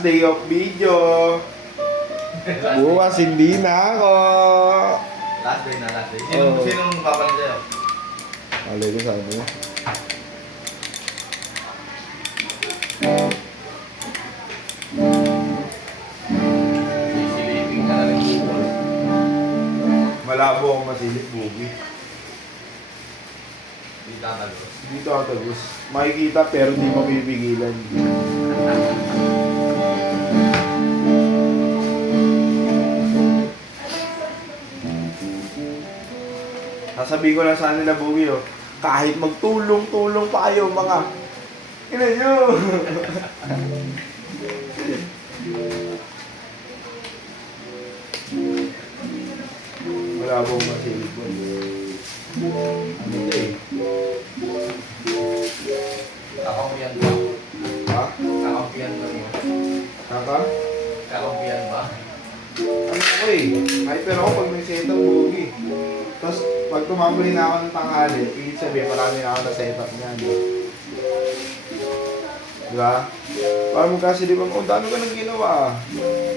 Last day of video. Bukas hindi na ako. Last day na, last day. Oo. Sinong kapalit sa'yo? Alay ko sabi mo. Silipin ka na rin. Malabo akong masilip, Bugi. Hindi tatagos. Dito ako tagos. Makikita pero di mapipigilan. Sasabihin ko lang sa nila, Bugi, oh, kahit magtulong-tulong pa kayo, mga ina nyo. Wala akong masilip ko. Ano ito eh? Kakampiyan ba? Ha? Kakampiyan ba mo? Kaka? Kakampiyan ba? Ano ako eh? Hyper ako pag may setup, Bugi. Tapos pag tumambuli na ako ng tanghali, ibig sabihin marami na ako na setup niyan. Diba? Parang magkasilipan, oh dami ko nang ginawa.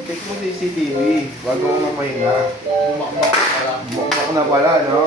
Check mo sa CCTV, bago ako mamahinga. Bumakbak ka lang. Bukbak na pala, no?